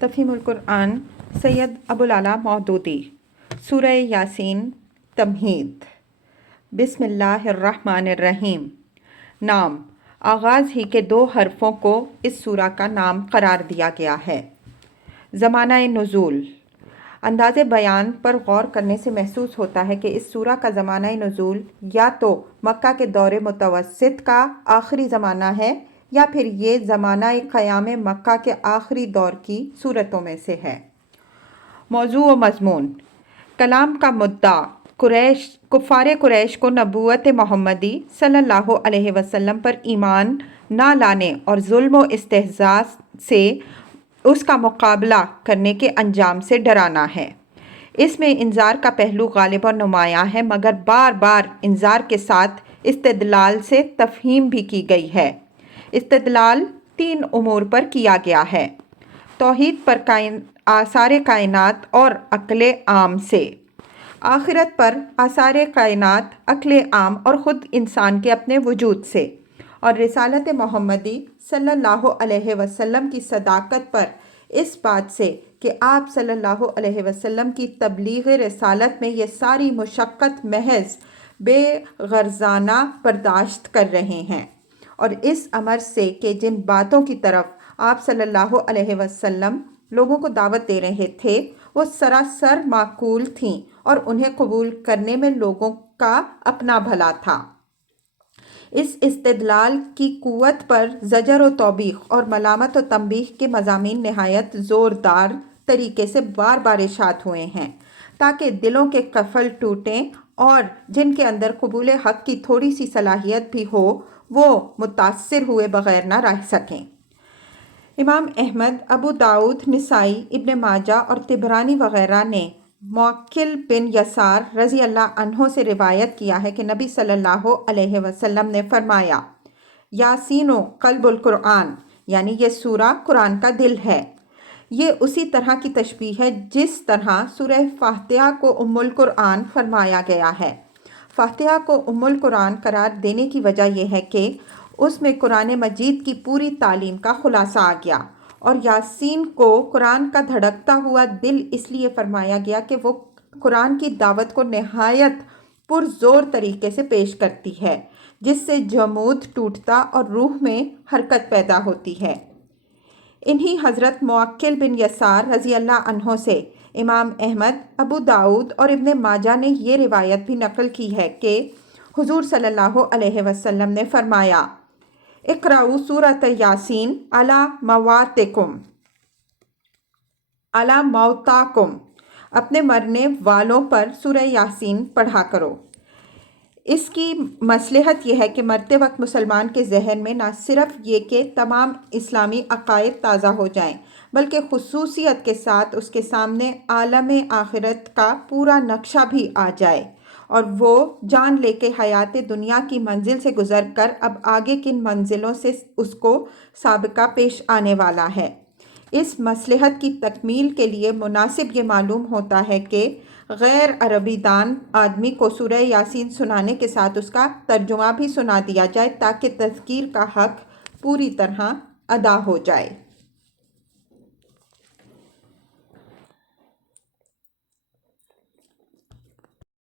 تفہیم القرآن سید ابوالعلا مودودی سورہ یاسین تمہید بسم اللہ الرحمن الرحیم نام آغاز ہی کے 2 حرفوں کو اس سورہ کا نام قرار دیا گیا ہے۔ زمانہ نزول انداز بیان پر غور کرنے سے محسوس ہوتا ہے کہ اس سورہ کا زمانہ نزول یا تو مکہ کے دور متوسط کا آخری زمانہ ہے یا پھر یہ زمانہ قیام مکہ کے آخری دور کی صورتوں میں سے ہے۔ موضوع و مضمون کلام کا مدعا کفار قریش کو نبوت محمدی صلی اللہ علیہ وسلم پر ایمان نہ لانے اور ظلم و استہزاء سے اس کا مقابلہ کرنے کے انجام سے ڈرانا ہے۔ اس میں انذار کا پہلو غالب اور نمایاں ہے، مگر بار بار انذار کے ساتھ استدلال سے تفہیم بھی کی گئی ہے۔ استدلال 3 امور پر کیا گیا ہے: توحید پر آثار کائنات اور عقل عام سے، آخرت پر آثار کائنات، عقل عام اور خود انسان کے اپنے وجود سے، اور رسالت محمدی صلی اللہ علیہ وسلم کی صداقت پر اس بات سے کہ آپ صلی اللہ علیہ وسلم کی تبلیغ رسالت میں یہ ساری مشقت محض بے غرضانہ برداشت کر رہے ہیں، اور اس امر سے کہ جن باتوں کی طرف آپ صلی اللہ علیہ وسلم لوگوں کو دعوت دے رہے تھے وہ سراسر معقول تھیں اور انہیں قبول کرنے میں لوگوں کا اپنا بھلا تھا۔ اس استدلال کی قوت پر زجر و توبیخ اور ملامت و تنبیہ کے مضامین نہایت زوردار طریقے سے بار بار ارشاد ہوئے ہیں تاکہ دلوں کے قفل ٹوٹیں اور جن کے اندر قبول حق کی تھوڑی سی صلاحیت بھی ہو وہ متاثر ہوئے بغیر نہ رہ سکیں۔ امام احمد، ابو داؤد، نسائی، ابن ماجہ اور طبرانی وغیرہ نے معقل بن یسار رضی اللہ عنہ سے روایت کیا ہے کہ نبی صلی اللہ علیہ وسلم نے فرمایا: یاسین قلب القرآن، یعنی یہ سورہ قرآن کا دل ہے۔ یہ اسی طرح کی تشبیہ ہے جس طرح سورہ فاتحہ کو ام القرآن فرمایا گیا ہے۔ فاتحہ کو ام القرآن قرار دینے کی وجہ یہ ہے کہ اس میں قرآن مجید کی پوری تعلیم کا خلاصہ آ گیا، اور یاسین کو قرآن کا دھڑکتا ہوا دل اس لیے فرمایا گیا کہ وہ قرآن کی دعوت کو نہایت پرزور طریقے سے پیش کرتی ہے، جس سے جمود ٹوٹتا اور روح میں حرکت پیدا ہوتی ہے۔ انہی حضرت معقل بن یسار رضی اللہ عنہ سے امام احمد، ابو داؤد اور ابن ماجہ نے یہ روایت بھی نقل کی ہے کہ حضور صلی اللہ علیہ وسلم نے فرمایا: اقرؤوا سورۃ یاسین علی موتاکم، اپنے مرنے والوں پر سورہ یاسین پڑھا کرو۔ اس کی مصلحت یہ ہے کہ مرتے وقت مسلمان کے ذہن میں نہ صرف یہ کہ تمام اسلامی عقائد تازہ ہو جائیں بلکہ خصوصیت کے ساتھ اس کے سامنے عالم آخرت کا پورا نقشہ بھی آ جائے، اور وہ جان لے کہ حیات دنیا کی منزل سے گزر کر اب آگے کن منزلوں سے اس کو سابقہ پیش آنے والا ہے۔ اس مصلحت کی تکمیل کے لیے مناسب یہ معلوم ہوتا ہے کہ غیر عربی دان آدمی کو سورہ یاسین سنانے کے ساتھ اس کا ترجمہ بھی سنا دیا جائے تاکہ تذکیر کا حق پوری طرح ادا ہو جائے۔